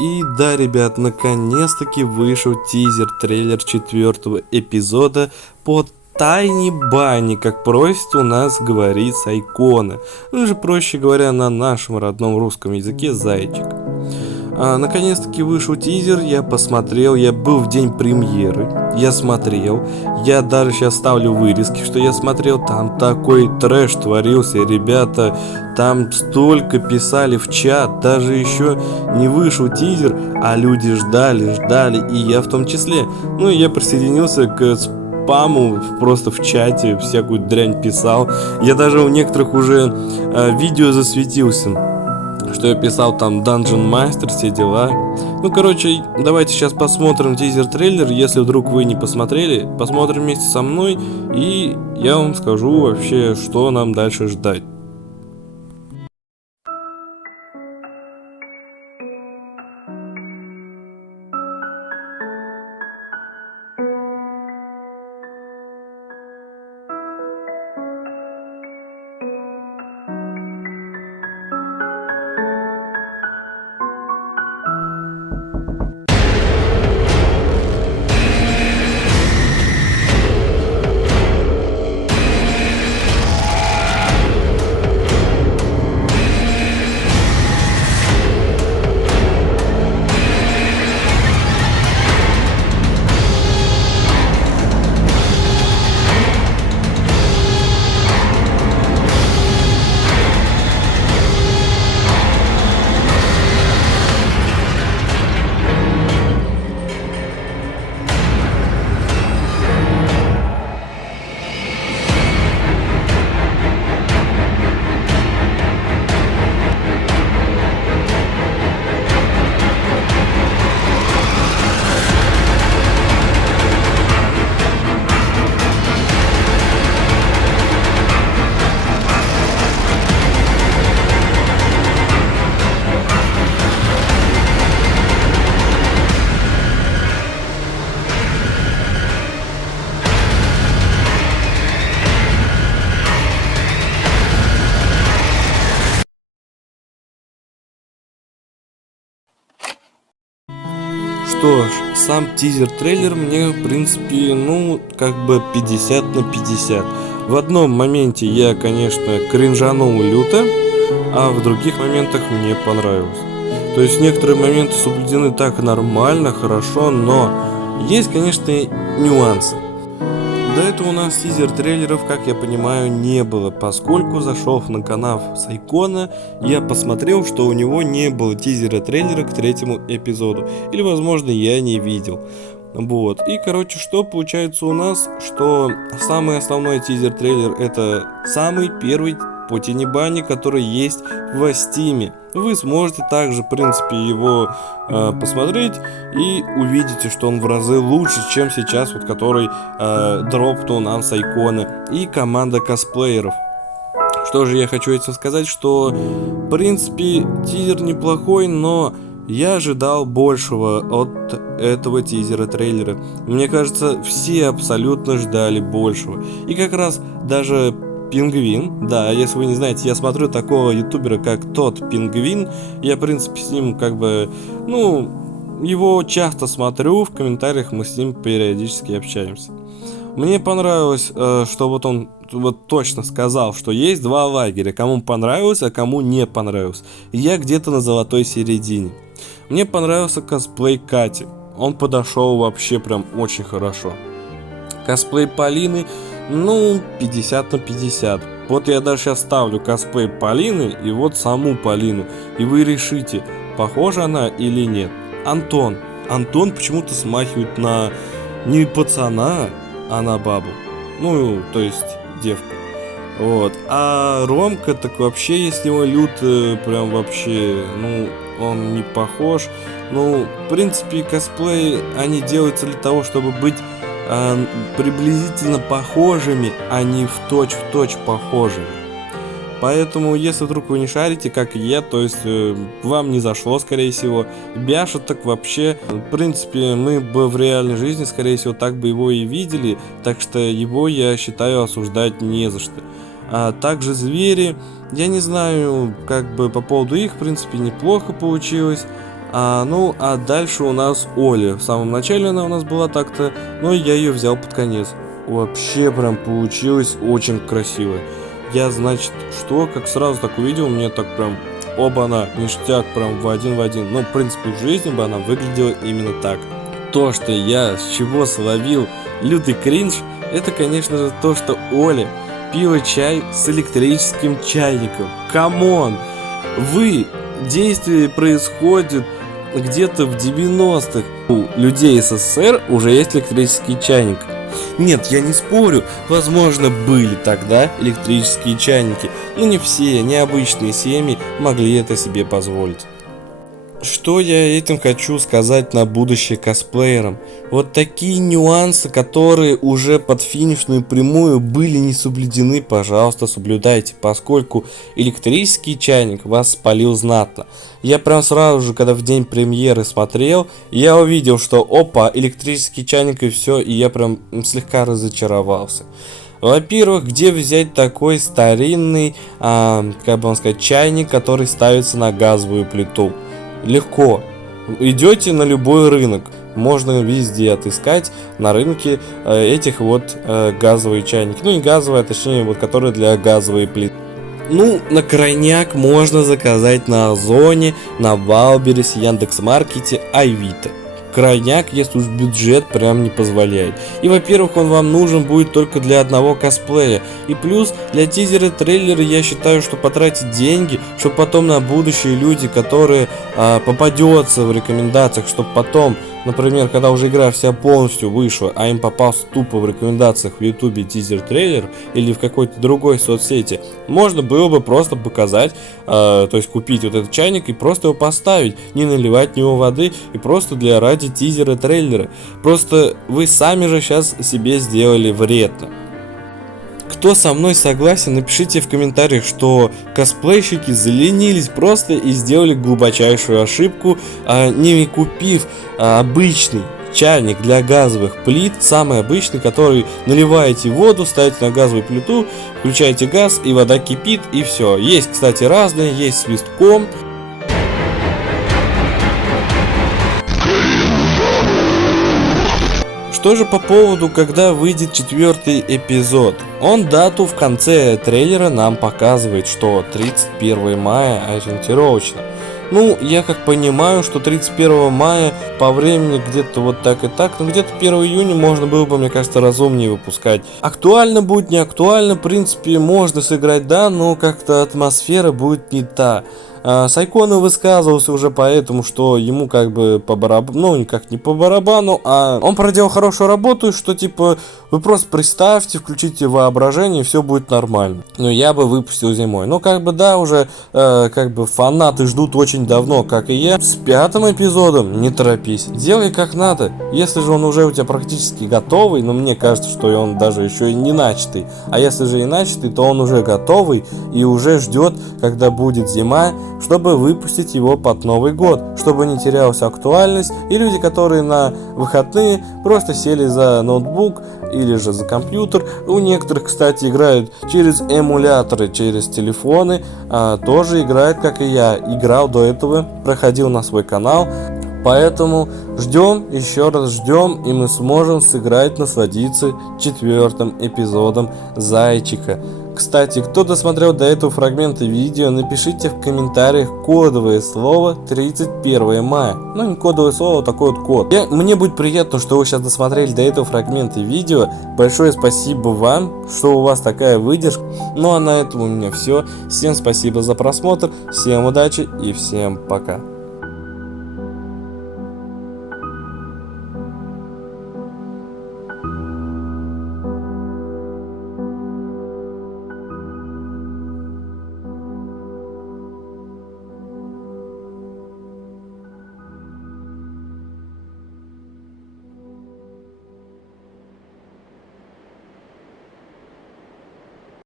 И да, ребят, наконец-таки вышел тизер-трейлер 4-го эпизода по Тайни Бани, как просит у нас говорить Сайкона. Ну же, проще говоря, на нашем родном русском языке зайчик. Наконец-таки вышел тизер, я посмотрел, я был в день премьеры, я смотрел, я даже сейчас ставлю вырезки, что я смотрел, там такой трэш творился, ребята, там столько писали в чат, даже еще не вышел тизер, а люди ждали, и я в том числе. Ну и я присоединился к спаму просто в чате, всякую дрянь писал, я даже у некоторых уже видео засветился, что я писал там Dungeon Master, все дела. Ну, короче, давайте сейчас посмотрим тизер-трейлер. Если вдруг вы не посмотрели, посмотрим вместе со мной, и я вам скажу вообще, что нам дальше ждать. Что ж, сам тизер-трейлер мне, в принципе, ну, как бы 50 на 50. В одном моменте я, конечно, кринжанул люто, а в других моментах мне понравилось. То есть некоторые моменты соблюдены так нормально, хорошо, но есть, конечно, нюансы. До этого у нас тизер-трейлеров, как я понимаю, не было, поскольку зашел на канал Сайкона, я посмотрел, что у него не было тизера-трейлера к 3-му эпизоду, или, возможно, я не видел. Вот, и, короче, что получается у нас, что самый основной тизер-трейлер — это самый первый по Тайни Бани, который есть в Стиме. Вы сможете также, в принципе, его посмотреть и увидите, что он в разы лучше, чем сейчас, вот который дропнул нам Сайкона и команда косплееров. Что же я хочу этим сказать, что, в принципе, тизер неплохой, но я ожидал большего от этого тизера-трейлера. Мне кажется, все абсолютно ждали большего. И как раз даже Пингвин, да, если вы не знаете, я смотрю такого ютубера, как тот Пингвин. Я, в принципе, с ним как бы, ну, его часто смотрю, в комментариях мы с ним периодически общаемся. Мне понравилось, что вот он вот точно сказал, что есть два лагеря, кому понравилось, а кому не понравилось. Я где-то на золотой середине. Мне понравился косплей Кати, он подошел вообще прям очень хорошо. Косплей Полины, ну, 50 на 50. Вот я даже сейчас ставлю косплей Полины и вот саму Полину. И вы решите, похожа она или нет. Антон почему-то смахивает на не пацана, а на бабу. Ну, то есть девку. Вот. А Ромка так вообще, если его лют, прям вообще, ну, он не похож. Ну, в принципе, косплеи, они делаются для того, чтобы быть приблизительно похожими, а не в точь похожими. Поэтому, если вдруг вы не шарите, как и я, то есть вам не зашло, скорее всего, Бяша, так вообще, в принципе, мы бы в реальной жизни, скорее всего, так бы его и видели, так что его, я считаю, осуждать не за что. А также звери, я не знаю, как бы по поводу их, в принципе, неплохо получилось. Ну, а дальше у нас Оля. В самом начале она у нас была так-то, но я ее взял под конец. Вообще прям получилось очень красиво. Я, значит, что, как сразу так увидел, мне так прям, оба-на, ништяк, прям в один в один. Ну, в принципе, в жизни бы она выглядела именно так. То, что я с чего словил лютый кринж, это, конечно же, то, что Оля пила чай с электрическим чайником. Камон! Действие происходит где-то в 90-х. У людей СССР уже есть электрический чайник. Нет, я не спорю, возможно, были тогда электрические чайники, но не все необычные семьи могли это себе позволить. Что я этим хочу сказать на будущее косплеерам? Вот такие нюансы, которые уже под финишную прямую были не соблюдены, пожалуйста, соблюдайте, поскольку электрический чайник вас спалил знатно. Я прям сразу же, когда в день премьеры смотрел, я увидел, что опа, электрический чайник и все, и я прям слегка разочаровался. Во-первых, где взять такой старинный, как бы вам сказать, чайник, который ставится на газовую плиту? Легко. Идете на любой рынок, можно везде отыскать на рынке этих вот газовые чайники. Ну не газовые, а точнее вот которые для газовой плиты. Ну, на крайняк можно заказать на Озоне, на Валбересе, Яндекс.Маркете, Авито. Крайняк, если уж бюджет прям не позволяет. И, во-первых, он вам нужен будет только для одного косплея. И плюс, для тизера, трейлера я считаю, что потратить деньги, чтобы потом на будущее люди, которые попадется в рекомендациях, чтобы потом, например, когда уже игра вся полностью вышла, а им попался тупо в рекомендациях в ютубе тизер-трейлер или в какой-то другой соцсети, можно было бы просто показать, то есть купить вот этот чайник и просто его поставить, не наливать в него воды и просто ради тизера-трейлера. Просто вы сами же сейчас себе сделали вредно. Кто со мной согласен, напишите в комментариях, что косплейщики заленились просто и сделали глубочайшую ошибку, не купив обычный чайник для газовых плит, самый обычный, который наливаете воду, ставите на газовую плиту, включаете газ и вода кипит и все. Есть, кстати, разные, есть с свистком. Что же по поводу, когда выйдет 4-й эпизод? Он дату в конце трейлера нам показывает, что 31 мая ориентировочно. Ну, я как понимаю, что 31 мая по времени где-то вот так и так, но где-то 1 июня можно было бы, мне кажется, разумнее выпускать. Актуально будет, не актуально, в принципе, можно сыграть, да, но как-то атмосфера будет не та. Сайкона высказывался уже поэтому, что ему как бы по барабану, ну никак не по барабану, а он проделал хорошую работу, что типа вы просто представьте, включите воображение и все будет нормально. Но я бы выпустил зимой. Но как бы да, уже как бы фанаты ждут очень давно, как и я. С 5-м эпизодом не торопись, делай как надо. Если же он уже у тебя практически готовый, но мне кажется, что он даже еще и не начатый. А если же и начатый, то он уже готовый и уже ждет, когда будет зима, чтобы выпустить его под Новый год, чтобы не терялась актуальность, и люди, которые на выходные просто сели за ноутбук или же за компьютер, у некоторых, кстати, играют через эмуляторы, через телефоны, тоже играют, как и я, играл до этого, проходил на свой канал. Поэтому ждем, еще раз ждем, и мы сможем сыграть, насладиться 4-м эпизодом Зайчика. Кстати, кто досмотрел до этого фрагмента видео, напишите в комментариях кодовое слово 31 мая. Ну, не кодовое слово, такой вот код. Мне будет приятно, что вы сейчас досмотрели до этого фрагмента видео. Большое спасибо вам, что у вас такая выдержка. Ну а на этом у меня все. Всем спасибо за просмотр, всем удачи и всем пока.